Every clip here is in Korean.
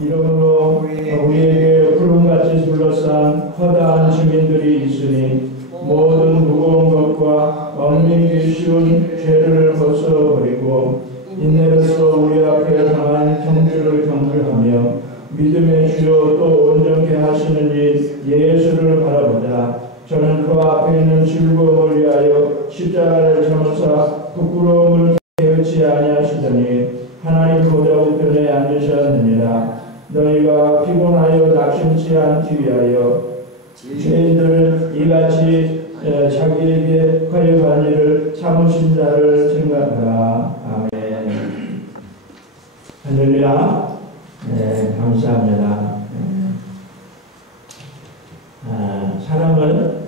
이러므로 우리에게 구름같이 둘러싼 허다한 주민들이 있으니 모든 무거운 것과 얽매이기 쉬운 죄를 벗어버리고 인내로서 우리 앞에 강한 경주를 경주하며 믿음의 주요 또 온전케 하시는 이 예수를 바라보자. 저는 그 앞에 있는 즐거움을 위하여 십자가를 참으사 부끄러움을 깨우치 아니하시더니 하나님 보좌 우편에 앉으셨느니라. 너희가 피곤하여 낙심치 않기 위하여 죄인들은 이같이 자기에게 화려한 일을 참으신 자를 생각하라. 아멘. 할렐루야. 네, 감사합니다. 사람은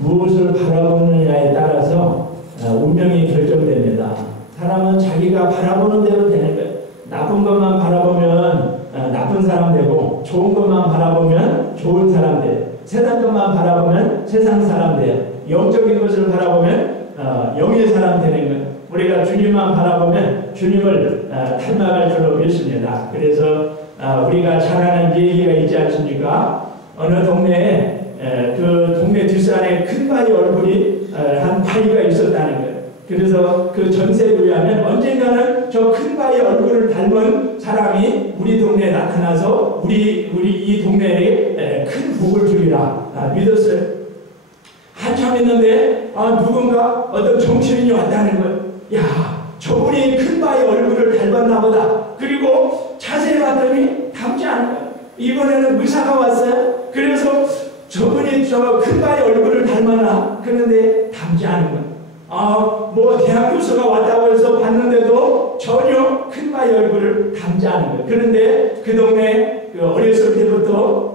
무엇을 바라보느냐에 따라서 운명이 결정됩니다. 사람은 자기가 바라보는 대로 되는 거예요. 나쁜 것만 바라보면 나쁜 사람 되고, 좋은 것만 바라보면 좋은 사람 돼요. 세상 것만 바라보면 세상 사람 돼요. 영적인 것을 바라보면 영의 사람 되는 거예요. 우리가 주님만 바라보면 주님을 닮아갈 줄로 믿습니다. 그래서 우리가 잘 아는 얘기가 있지 않습니까? 어느 동네에 그 동네 뒷산에 큰 바위 얼굴이 한 바위가 있었다는 거예요. 그래서 그 전세에 의하면 언젠가는 저 큰 바위 얼굴을 닮은 사람이 우리 동네에 나타나서 우리 이 동네에 큰 복을 주리라 믿었어요. 한참 있는데 누군가 어떤 정치인이 왔다는 거예요. 야, 저분이 큰 바위 얼굴을 닮았나 보다. 그리고 자세히 봤더니 닮지 않은 거예요. 이번에는 의사가 왔어요. 그래서 저분이 저 큰 바위 얼굴을 닮았나? 그런데 닮지 않은 거예요. 뭐 대학 교수가 왔다고 해서 봤는데도 전혀 큰 바위 얼굴을 닮지 않은 거예요. 그런데 그 동네 어렸을 때부터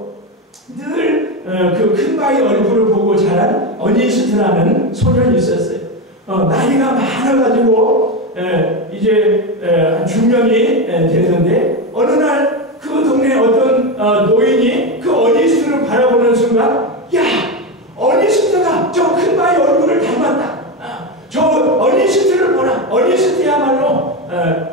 늘 그 큰 바위 얼굴을 보고 자란 어니스트라는 소년이 있었어요. 나이가 많아가지고 이제 중년이 됐는데 어느 날 그 동네 어떤 노인이 그 어니스트를 바라보는 순간, 야, 어니스트가 저 큰 바위 얼굴을 닮았다. 저 어니스트를 보라. 어니스트야말로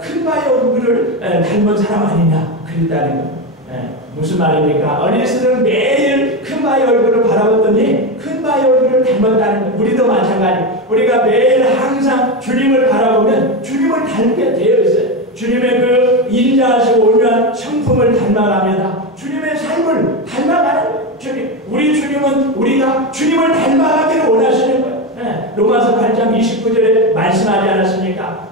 큰 바위 얼굴을 닮은 사람 아니냐. 그랬다는 거예요. 무슨 말입니까? 어니스트는 매일 큰 바위 얼굴을 바라봤더니 큰 바위 얼굴을 닮았다는 거예요. 우리도 마찬가지. 우리가 매일 항상 주님을 바라보면 주님을 닮게 되어 있어요. 주님의 그 인자하시고 온유한 성품을 닮아갑니다. 주님의 삶을 닮아가는 주님. 우리 주님은 우리가 주님을 닮아가기를 원하시는 거예요. 로마서 8장 29절에 말씀하지 않았습니까?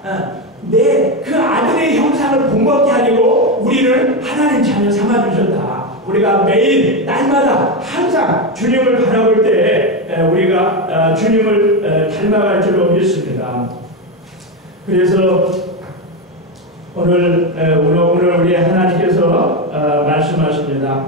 그 아들의 형상을 본받게 하려고 우리를 하나님 자녀 삼아주셨다. 우리가 매일 날마다 항상 주님을 바라볼 때 우리가 주님을 닮아갈 줄로 믿습니다. 그래서 오늘 우리 하나님께서 말씀하십니다.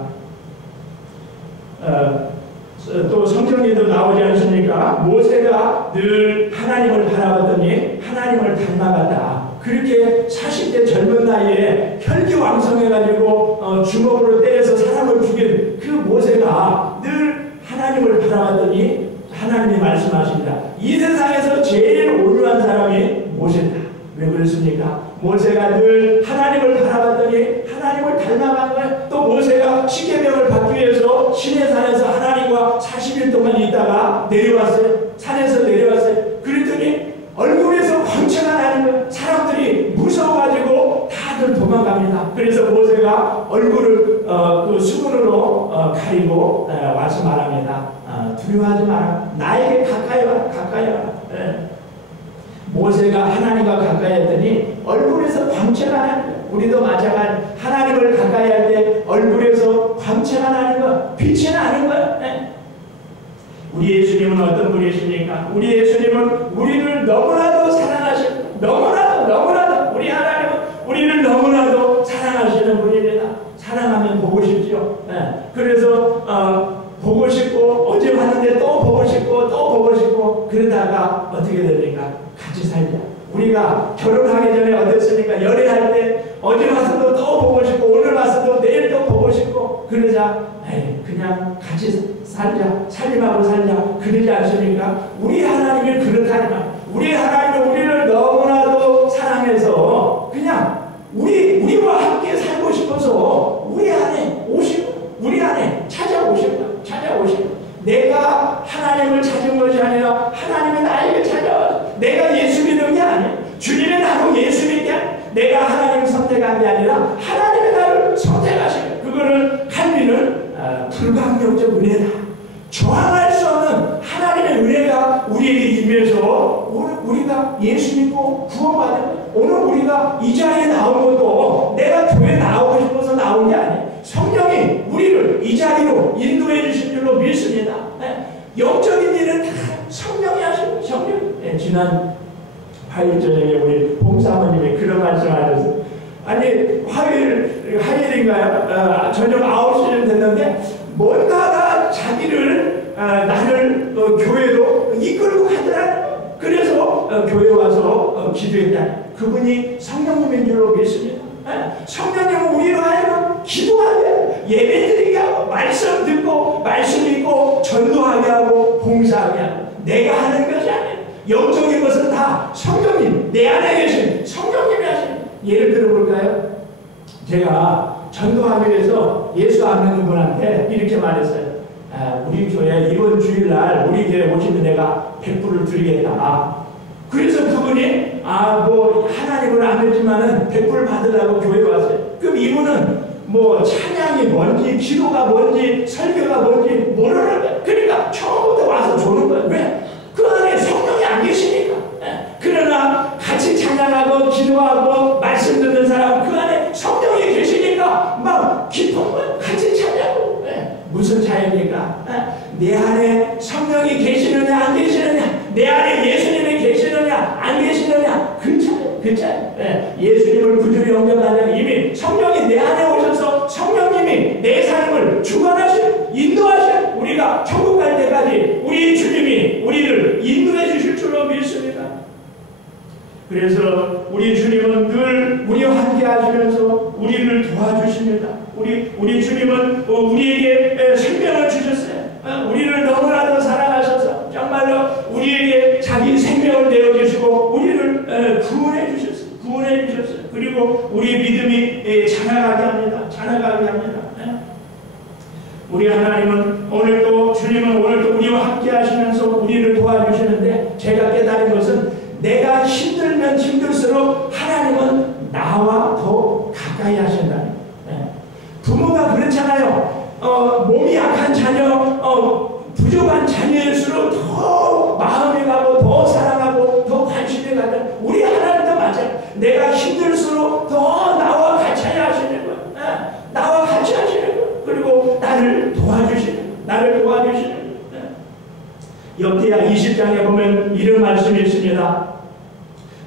또 성경에도 나오지 않습니까? 모세가 늘 하나님을 바라봤더니 하나님을 닮아갔다. 그렇게 40대 젊은 나이에 혈기왕성해가지고 주먹으로 때려서 사람을 죽인 그 모세가 늘 하나님을 바라봤더니 하나님이 말씀하십니다. 이 세상에서 제일 온유한 사람이 모세다. 왜 그렇습니까? 모세가 늘 하나님을 바라봤더니 하나님을 닮아간 거예요. 또 모세가 십계명을 받기 위해서 시내산에서 하나님과 40일 동안 있다가 내려왔어요. 산에서 내려왔어요. 그랬더니 얼굴에서 광채가 나는 거예요. 사람들이 무서워가지고 다들 도망갑니다. 그래서 모세가 얼굴을 그 수건으로 가리고 와서 말합니다. 두려워하지 마라. 나에게 가까이 와라. 가까이 와라. 모세가 하나님과 가까이 했더니 얼굴에서 광채가 나는 거예요. 우리도 마찬가지. 하나님을 가까이 할 때 얼굴에서 광채가 나는 거, 빛이 나는 거예요. 우리 예수님은 어떤 분이십니까? 우리 예수님은 우리를 너무나도 사랑하시는, 너무나도 우리 하나님은 우리를 너무나도 사랑하시는 분입니다. 사랑하면 보고 싶죠. 그래서 보고 싶고, 어제 왔는데 또 보고 싶고 또 보고 싶고, 그러다가 어떻게 됩니까? 같이 살자. 우리가 결혼하기 전에 어땠습니까? 연애할 때 어제 와서도 또 보고 싶고 오늘 와서도 내일 또 보고 싶고 그러자. 그냥 같이 살자. 살림하고 살자. 그러지 않습니까? 우리 하나님이 그렇다는 말. 우리 하나님은 우리를 너무나도 사랑해서 그냥 우리와 함께 선택한 게 아니라 하나님의 나를 선택하신 거예요. 그거를 칼빈은 불강력적 은혜다. 저항할 수 없는 하나님의 은혜가 우리에게 임해서 우리가 예수 믿고 구원받은, 오늘 우리가 이 자리에 나온 것도 내가 교회 나오고 싶어서 나온 게 아니에요. 성령이 우리를 이 자리로 인도해 주신 줄로 믿습니다. 영적인 일은 다 성령이 하시고, 성령. 지난 화요일 저녁에 우리 봉사모님이 그런 말씀을 하셨어요. 아니 화요일인가요? 저녁 9시쯤 됐는데 뭔가가 자기를 나를 교회로 이끌고 가더라. 그래서 교회 와서 기도했다. 그분이 성령님인 줄로 믿습니다. 성령님은 우리로 하여금 기도하게, 예배드리게 하고, 말씀 듣고 말씀 읽고 전도하게 하고 봉사하게 하고, 내가 하는 것이 아니에요. 영적인 것은 다 성령님, 내 안에 계신 성령님이 하시는. 예를 들어볼까요? 제가 전도하기 위해서 예수 안 믿는 분한테 이렇게 말했어요. 우리 교회 이번 주일날 우리 교회 오시면 내가 100불을 드리겠다. 그래서 그분이 뭐 하나님을 안 믿지만은 100불 받으려고 교회에 왔어요. 그럼 이분은 뭐 찬양이 뭔지, 기도가 뭔지, 설교가 뭔지 모르는 거예요. 그러니까 처음부터 와서 주는 거예요. 왜? 그 안에 성령이 안 계시니까. 그러나 같이 찬양하고 기도하고 말씀 듣는 사람, 그 안에 성령이 계시니까 막 기쁜 거예요. 같이 찬양하고. 무슨 차이입니까? 내 안에 성령이 계시느냐 안 계시느냐, 내 안에 예수님이 계시느냐 안 계시느냐, 그 차이. 예수님을 구주로 영접하면 이미 성령이 내 안에 오셔서 성령님이 내 삶을 주관하시고 인도하시고, 우리가 천국 갈 때까지 우리 주님이 우리를 인도해 주실 줄로 믿습니다. 그래서 우리 주님은 늘 우리와 함께 하시면서 우리를 도와주십니다. 우리 주님은 우리에게 생명을 주셨어요. 우리를 너무나도 사랑하셔서 정말로 우리에게 자기 생명을 내어주시고 우리를 구원해 주셨어요. 그리고 우리의 믿음이 자라가게 합니다. 우리 하나님은 오늘도, 주님은 오늘도 우리와 함께 하시면서 우리를 도와주시는데, 제가 깨달은 것은 내가 힘들면 힘들수록 하나님은 나와 더 가까이 하신다. 부모가 그렇잖아요. 몸이 약한 자녀, 부족한 자녀일수록 더 마음이 가고 더 사랑하고 더 관심이 가죠. 우리 하나님도 마찬가지예요. 내가 힘들수록 더 나와 같이 하시는 거예요. 나와 같이 하시는 거예요. 그리고 나를 도와주시는 거예요. 역대하 20장에 보면 이런 말씀이 있습니다.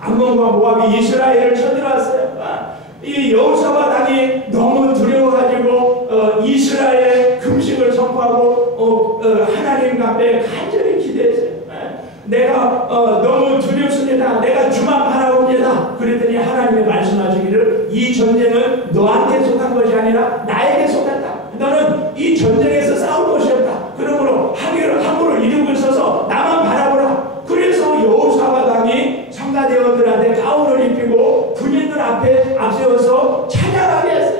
암몬과 모압이 이스라엘을 쳐들어왔어요. 이 여호사밧 왕이 너무 두려워가지고 이스라엘 금식을 선포하고 하나님 앞에 간절히 기도했어요. 내가 너무 두렵습니다. 내가 주만 바라봅니다. 그랬더니 하나님이 말씀하시기를, 이 전쟁은 너한테 속한 것이 아니라 나에게 속았다. 너는 이 전쟁에서 싸울 것이 없다. 그러므로 함부로 이루고 있어서 나만 바라보라. 그래서 여호사밧 왕이 성가대원들한테 가운을 입히고 군인들 앞에 앞세워서 찬양하게 했어요.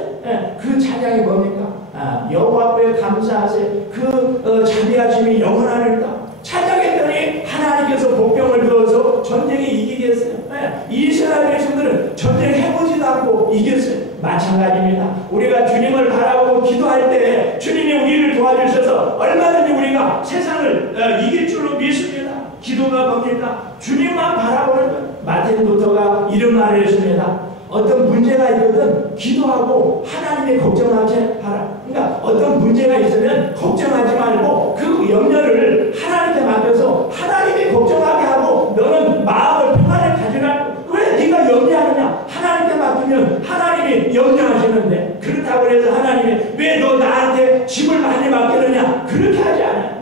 그 찬양이 뭡니까? 여호와 앞에 감사하세. 그 자비하심이 영원하리까. 찬양했더니 하나님께서 복병을 두어서 전쟁에 이기게 했어요. 이스라엘 백성들은 전쟁 해보지도 않고 이겼어요. 마찬가지입니다. 우리가 주님을 바라보고 기도할 때 주님이 우리를 도와주셔서 얼마든지 우리가 세상을 이길 줄로 믿습니다. 기도가 뭡니까? 주님만 바라보는 것. 마틴 루터가 이런 말을 했습니다. 어떤 문제가 있거든 기도하고 하나님의 걱정하지 마라. 그러니까 어떤 문제가 있으면 걱정하지 말고 그 염려를 하나님께 맡겨서 하나님이 걱정하게 하고 너는 마음을 평안을 가지라. 왜 네가 염려하느냐? 하나님께 맡기면 하나님이 염려하시는데, 그렇다고 해서 하나님이 왜 너 나한테 짐을 많이 맡기느냐? 그렇게 하지 않아요.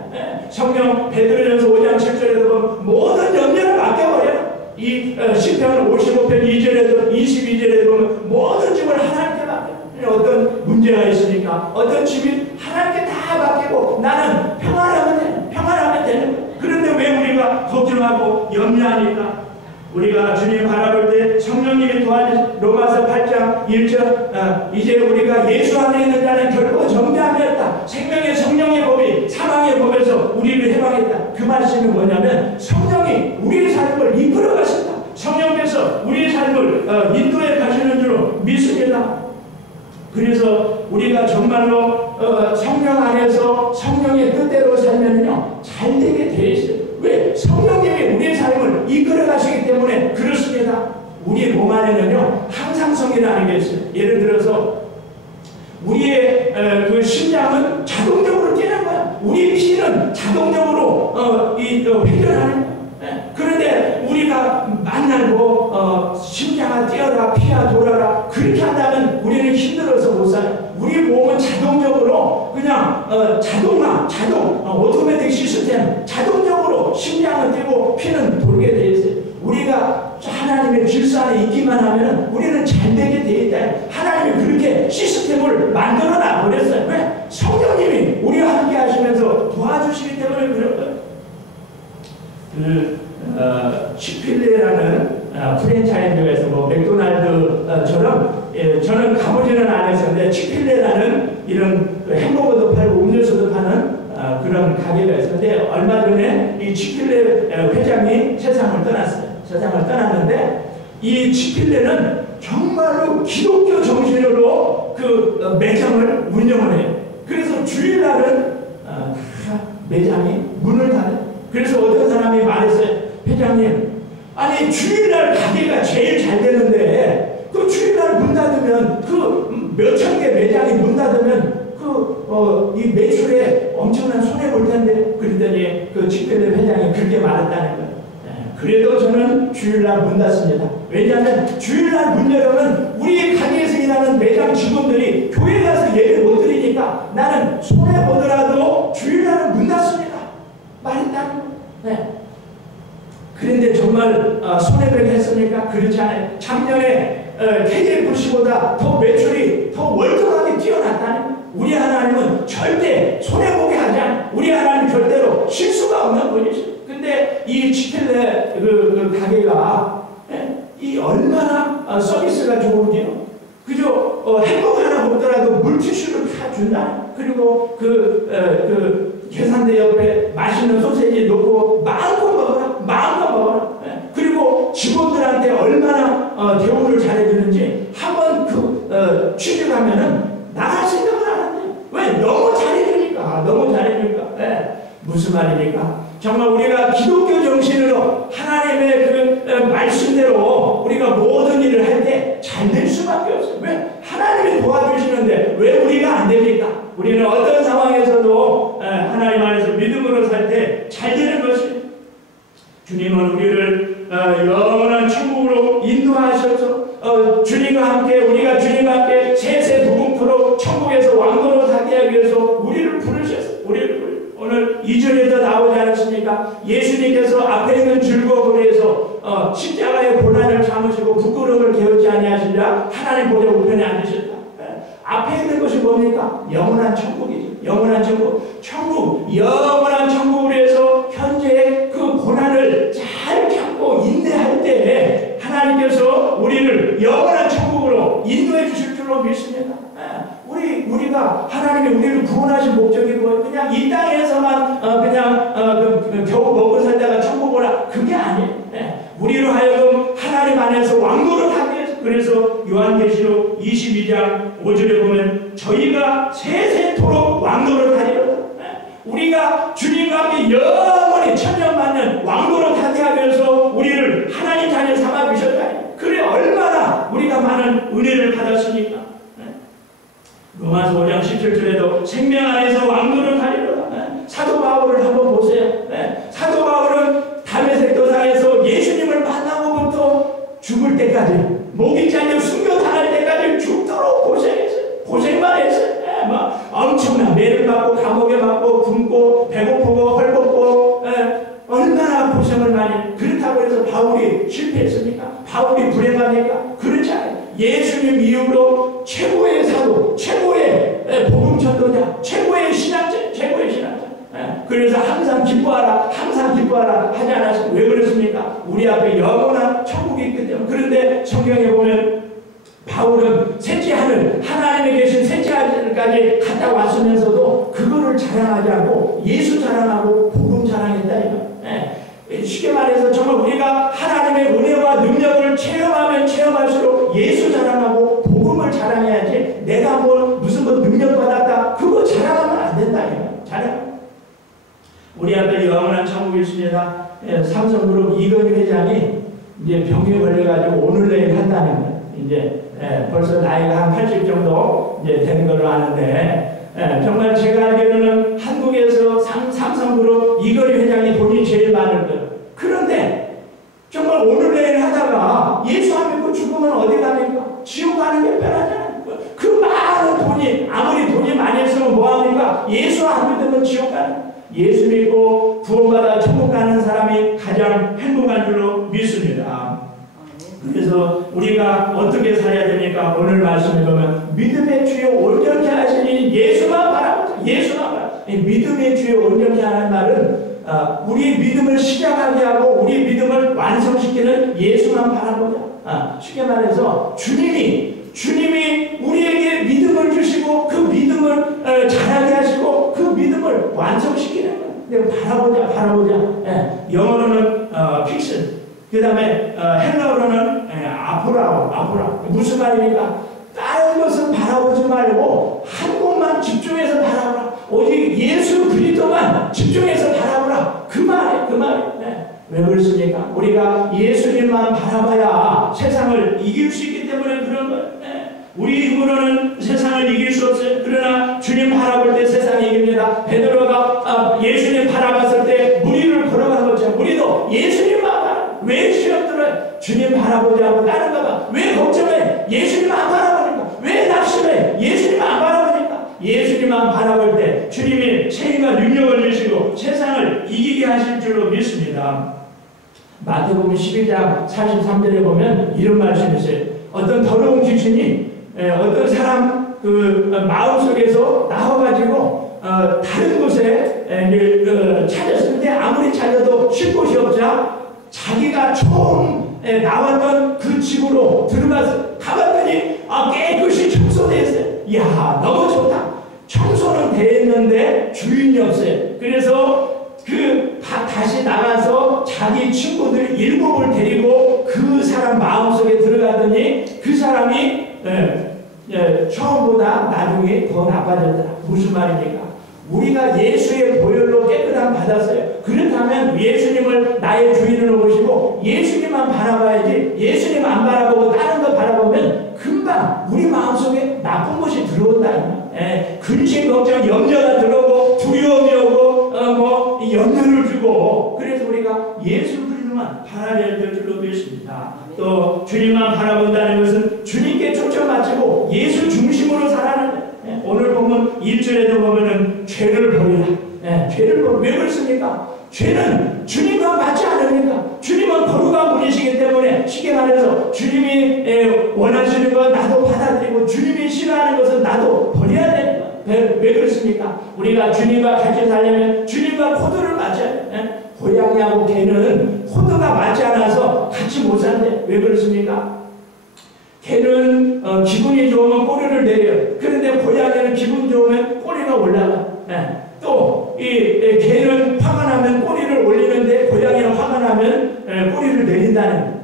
성경 베드로전서 5장 7절에도 보면 모든 염려를 맡겨버려. 이 시편 55편 2절에도 22절에도 보면 모든 짐을 하나님께 맡겨. 어떤 문제가 있으니까 어떤 짐이 하나님께 다 맡기고 나는 평안하면 되는 거예요. 그런데 왜 우리가 걱정하고 염려하니까? 우리가 주님 바라볼 때 성령님이 도와주신 로마서 8장 1절, 이제 우리가 예수 안에 있는 자는 결코 정죄함이 없다. 생명의 성령의 법이 사망의 법에서 우리를 해방했다. 그 말씀이 뭐냐면 성령이 우리의 삶을 이끌어 가신다. 성령께서 우리의 삶을 인도해 가시는 줄로 믿습니다. 그래서 우리가 정말로 성령 안에서 성령의 뜻대로 살면요 잘 되게 돼 있어요. 왜? 성령님이 우리의 삶을 이끌어 가시기 때문에 그렇습니다. 우리 몸 안에는요 항상성이라는 게 있어요. 예를 들어서 우리의 그 심장은 자동적으로 뛰는 거야. 우리 피는 자동적으로 회전하는 거야. 그런데 우리가 만나고 심장아 뛰어라, 피야 돌아라 그렇게 한다면 우리는 힘들어서 못 살아요. 우리 몸은 자동적으로 그냥 자동 오토매틱 시스템 자동적으로 심장은 뛰고 피는 돌게 돼 있어요. 우리가 하나님의 질서 안에 있기만 하면 우리는 잘 되게 돼 있다. 하나님이 그렇게 시스템을 만들어 놔버렸어요. 왜? 성령님이 우리와 함께 하시면서 도와주시기 때문에 그런 거예요. 치필레라는 프랜차이즈에서 뭐 맥도날드처럼 저는 가보지는 않았었는데 치필레라는 이런 햄버거도 팔고 음료수도 파는 그런 가게가 있었는데 얼마 전에 이 치필레 회장이 세상을 떠났어요. 세상을 떠났는데 이 치필레는 정말로 기독교 정신으로 그 매장을 운영을 해요. 그래서 주일날은 다 매장이 문을 닫아요. 그래서 어떤 사람이 말했어요. 회장님, 아니 주일날 가게가 제일 잘 되는데 그 주일날 문 닫으면 그 몇천 개 매장이 문 닫으면 이 매출에 엄청난 손해 볼 텐데. 그랬더니 그 치필레 회장이 그렇게 말했다는 거예요. 그래도 저는 주일날 문 닫습니다. 왜냐하면 주일날 문 열으면 우리 가게에서 일하는 매장 직원들이 교회 가서 예배 못 드리니까 나는 손해 보더라도 주일날은 문 닫습니다. 말했다는 거예요. 네. 그런데 정말 손해를 했습니까? 그렇지 않아요. 작년에 KFC보다 더 매출이 더 월등하게 뛰어났다는 거예요. 우리 하나님은 절대 손해보게 하지 않아요. 우리 하나님 절대로 실수가 없는 분이죠. 근데 이 치필레 그 가게가 이 얼마나 서비스가 좋은지요. 그저 햄버거 하나 먹더라도 물티슈를 다 준다. 그리고 그 계산대 옆에 맛있는 소세지 놓고 마음껏 먹어라. 마음껏 먹어라. 그리고 직원들한테 얼마나 대우를 잘해주는지 한번 취직하면은 나갈 생각을 안 한대요. 왜? 너무 잘해주니까. 너무 잘해주니까. 무슨 말입니까? 정말 우리가 기독교 정신으로 하나님의 그 말씀대로 우리가 모든 일을 할 때 잘 될 수밖에 없어요. 왜? 하나님이 도와주시는데 왜 우리가 안 됩니까? 우리는 어떤 상황에서도 하나님 안에서 믿음으로 살 때 잘 되는 것입니다. 주님은 우리를 영원한 천국으로 인도하셔서 주님과 함께 우리가 주님과 함께 세세 무궁토록 천국에서 왕도로 살게 하기 위해서 우리를 부르셨어요. 오늘 2절에도 나오지 않았습니까? 예수님께서 앞에 있는 즐거움을 위해서 십자가의 고난을 참으시고 부끄러움을 게으르지 아니하시리라 하나님 보좌 우편에 앉으셨다. 앞에 있는 것이 뭡니까? 영원한 천국이죠. 영원한 천국. 영원한 천국을 위해서 현재 그 고난을 잘 참고 인내할 때 하나님께서 우리를 영원한 천국으로 인도해 주실 줄로 믿습니다. 우리가 하나님이 우리를 구원하신 목적이 뭐예요? 그냥 이 땅에서만 겨우 먹고 살다가 천국 오라 그게 아니에요. 우리로 하여금 하나님 안에서 왕노릇 하게 해서 그래서 요한계시록 22장 5절에 보면 저희가 세세토록 왕노릇 하리로다. 우리가 주님과 함께 영원히 천년만년 왕노릇 하게 하면서 우리를 하나님 자녀 삼아 주셨다. 그래 얼마나 우리가 많은 은혜를 받았습니까? 로마서 5장 17절에도 생명 안에서 왕노릇 하리로다. 사도 바울을 한번 보세요. 사도 바울은 다메섹 도상에서 예수님을 만나고부터 죽을 때까지 목이 잘려 순교당할 때까지 죽도록 고생했어요. 고생만 했어요. 엄청난 매를 받고 감옥에 받고 굶고 배고프고 헐벗고 얼마나 고생을 많이. 그렇다고 해서 바울이 실패했습니까? 바울이 불행합니까? 그렇지 않아요. 예수님 이후로 최고의 사도, 최고의 복음 전도자, 최고의 신학자, 최고의 신학자. 그래서 항상 기뻐하라, 항상 기뻐하라 하지 않았습니까? 왜 그렇습니까? 우리 앞에 영원한 천국이 있기 때문에. 그런데 성경에 보면 바울은 셋째 하늘, 하나님에 계신 셋째 하늘까지 갔다 왔으면서도 그거를 자랑하지 않고 예수 자랑하고 복음 자랑했다니까. 쉽게 말해서 정말 우리가 하나님의 은혜와 능력을 체험하면 체험할수록 예수 자랑하고 복음을 자랑해야지 내가 무슨 능력받았다. 그거 자랑하면 안 된다. 자랑. 우리 아들 영원한 천국에 있습니다. 삼성그룹 이건희 회장이 이제 병에 걸려가지고 오늘 내일 한다는 거예요. 이제 벌써 나이가 한 80 정도 이제 된 걸로 아는데, 정말 제가 알기로는 한국에서 삼성그룹 이건희 회장이 돈이 제일 많을 거예요. 그런데 정말 오늘 내일 하다가 예수 안 믿고 죽으면 어디 갑니까? 지옥 가는 게 편하잖아요. 그 많은 돈이, 아무리 돈이 많이 있으면 뭐합니까? 예수 안 믿으면 지옥 가는. 예수 믿고 구원받아 천국 가는 사람이 가장 행복한 줄로 믿습니다. 그래서 우리가 어떻게 살아야 됩니까? 오늘 말씀을 보면 믿음의 주요 온전케 하시니 예수만 바라보자. 예수만 바라보자. 믿음의 주요 온전케 하는 말은 우리 믿음을 시작하게 하고 우리 믿음을 완성시키는 예수만 바라보자. 쉽게 말해서 주님이 우리에게 믿음을 주시고 그 믿음을 자라게 하시고 그 믿음을 완성시키는 거예요. 바라보자. 영어로는 픽슨, 그 다음에 헬라어로는 아프라오. 무슨 말입니까? 다른 것은 바라보지 말고 한 곳만 집중해서 바라보라. 오직 예수 그리스도만 집중해서 바라보라. 그 말이에요. 왜 그렇습니까? 우리가 예수님만 바라봐야 세상을 이길 수 있기 때문에 그런 거예요. 우리 힘으로는 세상을 이길 수 없어요. 그러나 주님 바라볼 때 세상이 이깁니다. 베드로가 예수님 바라봤을 때 무리를 걸어가는 것처럼 우리도 예수님만 바라. 왜 시험 들어요? 주님 바라보지 않고 다른 거 봐. 왜 걱정해? 예수님 안 바라보니까. 왜 낙심해? 예수님 안 바라보니까. 예수님만 바라볼 때 주님이 책임과 능력을 주시고 세상을 이기게 하실 줄로 믿습니다. 마태복음 12장 43절에 보면 이런 말씀이 있어요. 어떤 더러운 귀신이 어떤 사람 그 마음속에서 나와가지고 다른 곳에 찾았을 때 아무리 찾아도 쉴 곳이 없자 자기가 처음 나왔던 그 집으로 들어가서 가봤더니 깨끗이 청소되어 있어요. 이야, 너무 좋다. 청소는 되었는데 주인이 없어요. 그래서 다시 나가서 자기 친구들 7을 데리고 그 사람 마음속에 들어가더니 그 사람이 처음보다 나중에 더 나빠졌더라. 무슨 말입니까? 우리가 예수의 보혈로 깨끗함 받았어요. 그렇다면 예수님을 나의 주인으로 모시고 예수님만 바라봐야지, 예수님 안 바라보고 다른 거 바라보면 금방 우리 마음속에 나쁜 것이 들어온다. 근심, 걱정, 염려가 들어오고 두려움이 오고 염려를 주고, 그래서 우리가 예수 그리스도만 바라봐야 될 줄로 믿습니다. 또 주님만 바라본다는 것은 주님께 초점 맞추고 예수 중심으로 살아가는. 오늘 보면 1절에도 보면은 죄를 버리라. 죄를 버리라. 왜 그렇습니까? 죄는 주님과 맞지 않으니까. 주님은 거룩한 분이시기 때문에 쉽게 말해서 주님이 원하시는 건 나도 받아들이고 주님이 싫어하는 것은 나도 버려야 되는 거예요. 왜 그렇습니까? 우리가 주님과 같이 살려면 주님과 코드를 맞춰야 돼. 고양이하고 개는 코드가 맞지 않아서 같이 못 산대. 왜 그렇습니까? 개는 기분이 좋으면 꼬리를 내려요. 그런데 고양이는 기분 좋으면 꼬리가 올라가. 또 개는 화가 나면 꼬리를 올리는데 고양이는 화가 나면 꼬리를 내린다는.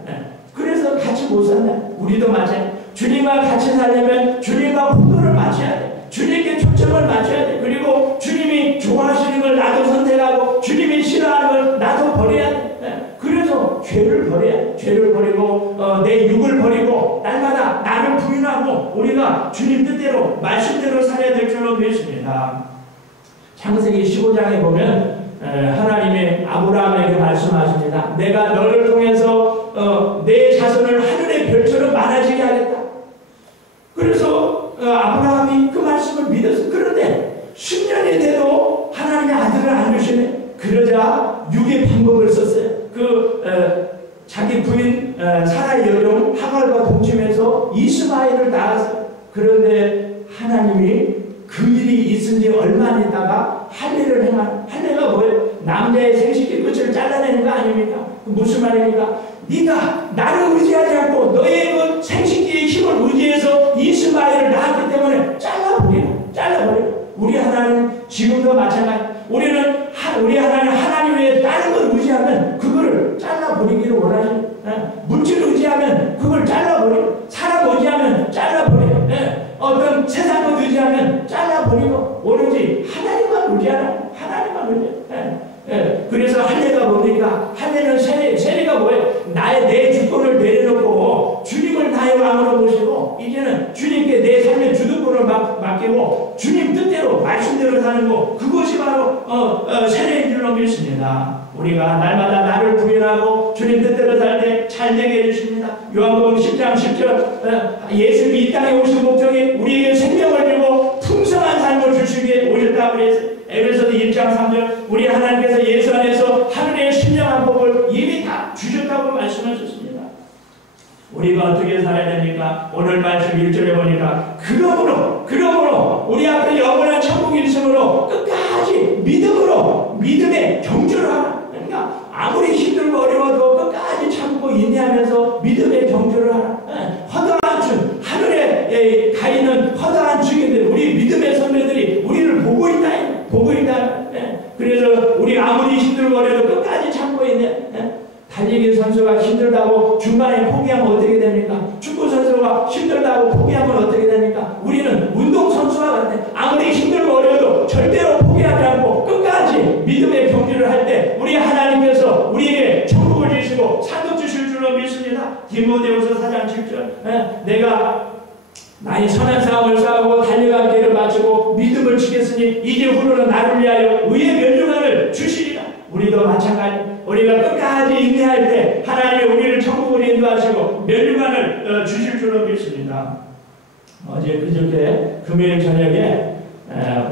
그래서 같이 못 산다. 우리도 마찬가지. 주님과 같이 살려면 주님과 코드를 맞춰야 돼. 주님께 초점을 맞춰야 돼. 그리고 주님이 좋아하시는 걸 나도 선택하고 주님이 싫어하는 걸 나도 버려야 돼. 그래서 죄를 버려야 돼. 죄를 버리고 내 육을 버리고 날마다 나를 부인하고 우리가 주님 뜻대로 말씀대로 살아야 될 줄로 믿습니다. 창세기 15장에 보면 하나님의 아브라함에게 말씀하십니다. 내가 너를 통해서 내 자손을 하늘의 별처럼 많아지게 하겠다. 그래서 아브라함이 그 말씀을 믿었어. 그런데 10년이 돼도 하나님의 아들을 안 주시네. 그러자 육의 방법을 썼어요. 자기 부인 사라의 여종 하갈과 동침해서 이스마엘을 낳았어요. 그런데 하나님이 그 일이 있은 지 얼마 안 있다가 할례를 행한, 할례가 뭐예요? 남자의 생식기 끝을 잘라내는 거 아닙니까? 무슨 말입니까? 네가 나를 의지하지 않고 너의 그 생식기의 힘을 의지해서 이스마엘을 낳았기 때문에 잘라버리라. 우리 하나님 지금도 마찬가지. 우리 하나님 외에 다른 걸 의지하면 그거를 잘라버리기를 원하시는. 물질을 의지하면 그걸 잘라버려. 사람 의지하면 잘라버려. 어떤 여러분 세상 것 의지하면 잘라버리고 오로지 하나님만 의지하라. 하나님만 의지하라. 그래서 할례가 뭡니까? 할례는 세례가 뭐예요? 내 주권을 내려놓고 주님을 나의 왕으로 모시고 이제는 주님께 내 삶의 주도권을 맡기고 주님 뜻대로 말씀대로 사는 거, 그것이 바로 세례인 줄로 믿습니다. 우리가 날마다 나를 부인하고 주님 뜻대로 살 때 잘 되게 해주십니다. 요한복음 10장 10절 예수님이 이 땅에 오신 목적이 우리에게 생명을 주고 풍성한 삶을 주시기 위해 오셨다고 그랬어요. 에베소서 1장 3절 우리 하나님께서 예수 안에서 하늘의 신령한 복을 이미 다 주셨다고 말씀하셨습니다. 우리가 어떻게 살아야 됩니까? 오늘 말씀 1절에 보니까 그러므로 우리 앞에 영원한 천국이 있으므로 끝까지 믿음의 경주를 하라. 그러니까 아무리 힘들고 어려워도 끝까지 참고 인내하면서 믿음의 경주를 하라. 허다한 주, 하늘에 가 있는 허다한 주인들, 우리 믿음의 선배들이 우리를 보고 있다. 그래서 우리 아무리 힘들고 어려도 끝까지 참고 있네. 달리기 선수가 힘들다고 중간에 포기하면 어떻게 됩니까? 축구 선수가 힘들다고 포기하면 어떻게 됩니까? 우리는 운동선수와 같아. 아무리 힘들고 어려도 절대로 포기하지 않고 끝까지 믿음의 경주를 할 때 우리 하나님께서 우리에게 천국을 주시고 상급 주실 줄로 믿습니다. 디모데후서 4장 7절 내가 나의 선한 싸움을 싸우고 달려간 길을 마치고 믿음을 지켰으니 이제 후로는 나를 위하여 의의 면류관을 주시리라. 우리도 마찬가지. 우리가 끝까지 인내할 때 하나님이 우리를 천국으로 인도하시고 면류관을 주실 줄로 믿습니다. 어제 그저께 금요일 저녁에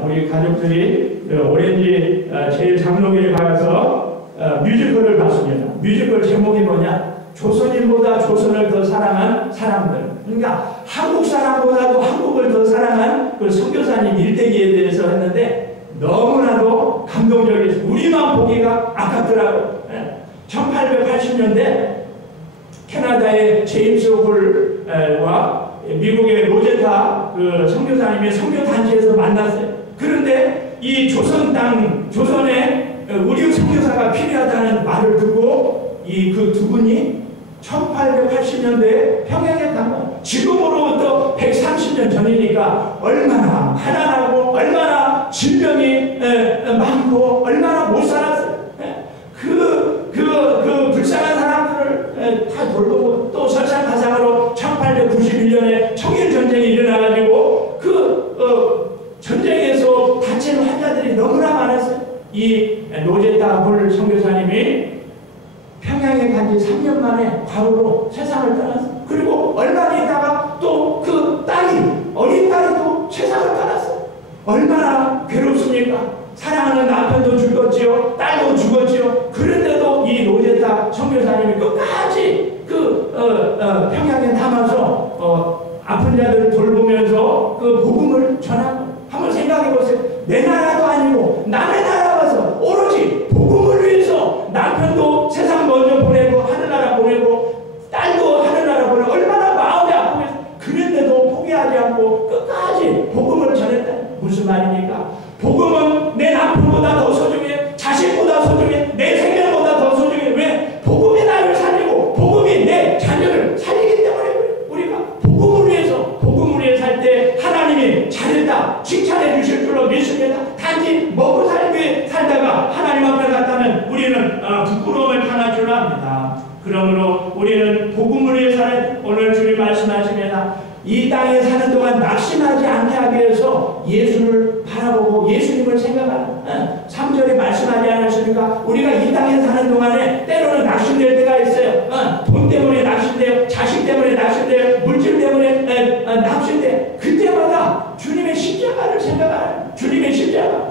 우리 가족들이 오렌지 제1장로교에 가서 뮤지컬을 봤습니다. 뮤지컬 제목이 뭐냐? 조선인보다 조선을 더 사랑한 사람들. 그러니까 한국 사람보다도 한국을 더 사랑한 그 선교사님 일대기에 대해서 했는데 너무나도 감동적이었어요. 우리만 보기가 아깝더라고요. 1880년대 캐나다의 제임스 홀과 미국의 로제타 그 선교사님이 선교단체에서 만났어요. 그런데 이 조선의 우리 선교사가 필요하다는 말을 듣고 이 그 두 분이 1880년대에 평양에 간 거예요. 지금으로부터 130년 전이니까 얼마나 가난하고 얼마나 질병이 많고 얼마나 못 살았어요. 그 불쌍한 사람들을 다 돌보고 또 설상가상으로 1891년에 청일전쟁이 일어나가지고 전쟁에서 다친 환자들이 너무나 많았어요. 이 로제타 홀 선교사님이 평양에 간 지 3년 만에 과로로 세상을 떠났어요. 그리고 얼마 있다가 또 그 어린 딸이 또 세상을 떠났어요. 얼마나 괴롭습니까? 사랑하는 남편도 죽었지요. 딸도 죽었지요. 그런데도 이 로제타 선교사님이 끝까지 평양에 남아서 아픈 자들을 돌보면서 그 복음을 전하고 한번 생각해 보세요. 내 나라도 아니고 남의 나라 가서 오로지 복음을 위해서 남편도 세상 먼저 보내고 하늘나라 보내고 딸도 하늘나라 보내고 얼마나 마음이 아프겠어요. 그런데도 포기하지 않고 끝까지 복음을 전했다. 무슨 말입니까? 복음은 내 남편보다 더 소중해. 자식보다 소중해. 내 생명보다 더 소중해. 왜? 복음이 나를 살리고 복음이 내 자녀를 살리기 때문에 우리가 복음을 위해서 살 때 하나님이 잘했다 칭찬해 주실 줄로 믿습니다. 단지 먹고 살기 살다가 하나님 앞에 갔다면 우리는 부끄러움을 당할 줄 압니다. 그러므로 우리는 복음을 위해 살아야 오늘 주님 말씀하십니다. 이 땅에 사는 동안 낙심하지 않게 하기 위해서 예수를 바라보고 예수님을 생각하는 3절에 말씀하지 않았습니까? 우리가 이 땅에 사는 동안에 때로는 낙심될 때가 있어요. 돈 때문에 낙심돼요. 자식 때문에 낙심돼요. 물질 때문에 낙심돼요. 그때마다 주님의 십자가를 생각하는 주님의 십자가.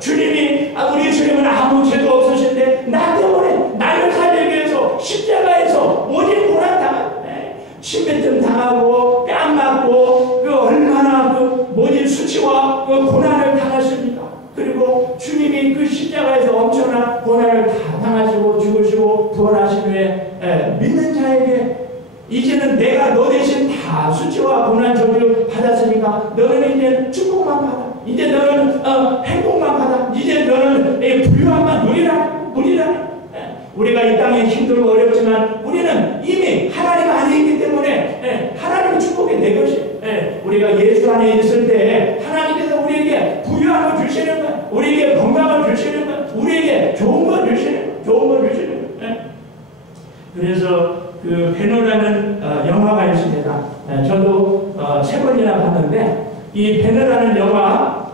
주님이 우리 주님은 아무 죄도 없으신데 나 때문에 나를 살리기 위해서 십자가에서 오직 고난당한 신배증 당하고 뺨 맞고 얼마나 모진 수치와 고난을 당하십니까? 그리고 주님이 그 십자가에서 엄청난 고난을 다 당하시고 죽으시고 부활하신 후에 믿는 자에게 이제는 내가 너 대신 다 수치와 고난 저주 받았으니까 너는 이제 축복만 받아. 이제 너는 행복만 받아. 이제 너는 부유함만 누리라. 우리가 이 땅에 힘들고 어렵지만 우리는 이미 하나님 안에 있기 때문에 하나님의 축복이 내 것이 우리가 예수 안에 있을 때 하나님께서 우리에게 부유함을 주시는 거예요. 우리에게 건강을 주시는 거예요. 우리에게 좋은 거 주시는 거예요. 좋은 거 주시는 거예요. 그래서 그 배너라는 영화가 있습니다. 저도 3번이나 봤는데 이 배너라는 영화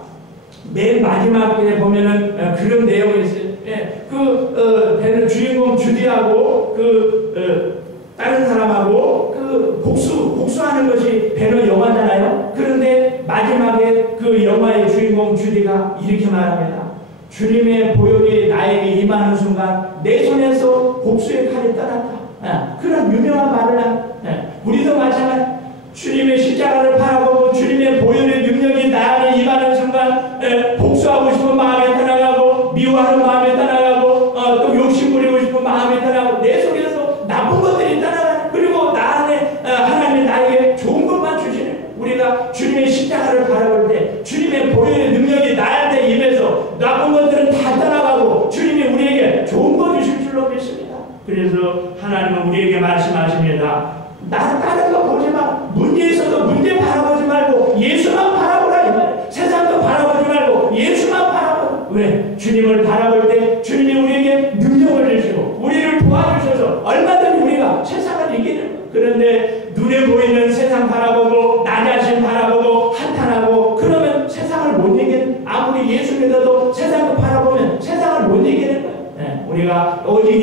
맨 마지막에 보면은 그런 내용이 있어요. 배너 주인공 주디하고 다른 사람하고 복수하는 것이 배너 영화잖아요. 그런데 마지막에 그 영화의 주인공 주디가 이렇게 말합니다. 주님의 보혈이 나에게 임하는 순간 내 손에서 복수의 칼이 떠났다. 그런 유명한 말을 우리도 마찬가지. 주님의 십자가를 바라보고 주님의 보혈의 능력이 나 안에 임하는 순간 복수하고 싶은 마음이 떠나가고 미워하는 마음이 떠나가고 또 욕심 부리고 싶은 마음이 떠나가고 내 속에서 나쁜 것들이 떠나가고 그리고 나 안에 하나님이 나에게 좋은 것만 주시는 우리가 주님의 십자가를 바라볼 때 주님의 보혈의 능력이 나한테 임해서 나쁜 것들은 다 떠나가고 주님이 우리에게 좋은 것 주실 줄로 믿습니다. 그래서 하나님은 우리에게 말씀하십니다. 다른 거 보지 마. 문제 있어도 문제 바라보지 말고 예수만 바라보라 이 말이에요. 세상도 바라보지 말고 예수만 바라보라. 왜? 주님을 바라볼 때 주님이 우리에게 능력을 주시고 우리를 도와주셔서 얼마든지 우리가 세상을 이기는 거예요. 그런데 눈에 보이는 세상 바라보고 나 자신 바라보고 한탄하고 그러면 세상을 못 이기는 아무리 예수 믿어도 세상을 바라보면 세상을 못 이기는 거예요. 우리가 오직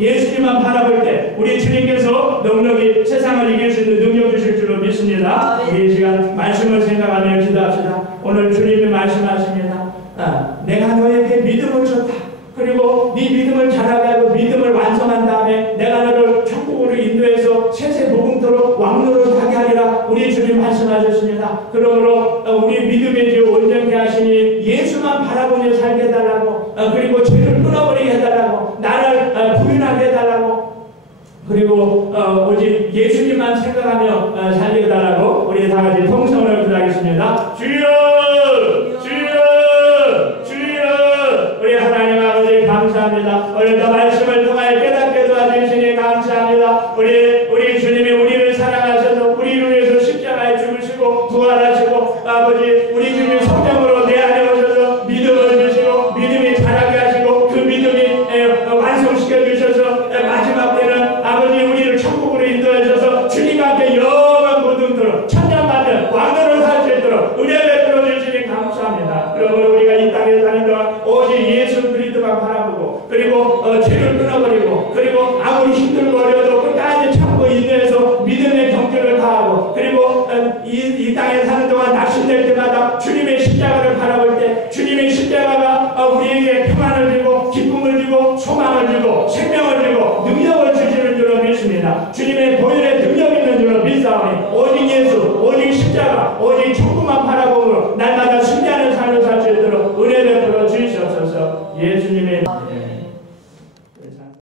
예수님만 바라볼 때 우리 주님께서 넉넉히 세상을 이길 수 있는 능력 주실 줄로 믿습니다. 우리 이 시간 말씀을 생각하며 기도합시다. 오늘 주님이 말씀하십니다. 내가 너에게 믿음을 줬다. 그리고 네 믿음을 자라게 하고 믿음을 완성한 다음에 내가 너를 천국으로 인도해서 세세 무궁토록 왕노릇 하게 하리라. 우리 주님 말씀하셨습니다. 그러므로 우리 믿음의 주 온전케 하시니 예수만 바라보며 살게 해달라고 그리고 죄를 끊어버리게 해달라고 나를 부인하게 해달라고 그리고 오직 예수님만 생각하며 살게 해달라고 우리 다같이 통성으로 기도하겠습니다. 주여 주여 주여 우리 하나님 아버지 감사합니다. 오늘도 말씀을 통하여 깨닫게 도와주시니 감사합니다. 우리 주님이 우리를 사랑하셔서 우리를 위해서 십자가에 죽으시고 부활하시고 아버지 우리 주님 성령으로 내 안에 오셔서 믿음을 주시고 믿음이 자라게 하시고 그 믿음이 완성시켜 주셔서 마지막 때는 아버지 우리를 천국으로 인도하셔서 주님과 함께 영원 고등토록 천년만년 왕노릇 할 수 있도록 은혜 베풀어 주시니 감사합니다. 그러므로 우리가 이 땅에 사는 동안 오직 예수 그리스도만 바라보고 그리고 죄를 끊어버리고 그리고 아무리 힘들고 어려워도 끝까지 참고 인내해서 믿음의 경주를 다하고 그리고 이 땅에 사는 동안 낙심될 때마다 주님의 십자가를 바라볼 때 주님의 십자가가 우리에게 평안을 주고 기쁨을 주고 소망을 주고 생명을 주고 능력을 주시는 줄로 믿습니다. 주님의 보혈의 능력 있는 줄로 믿사오니 오직 예수 오직 십자가 오직 천국만 바라보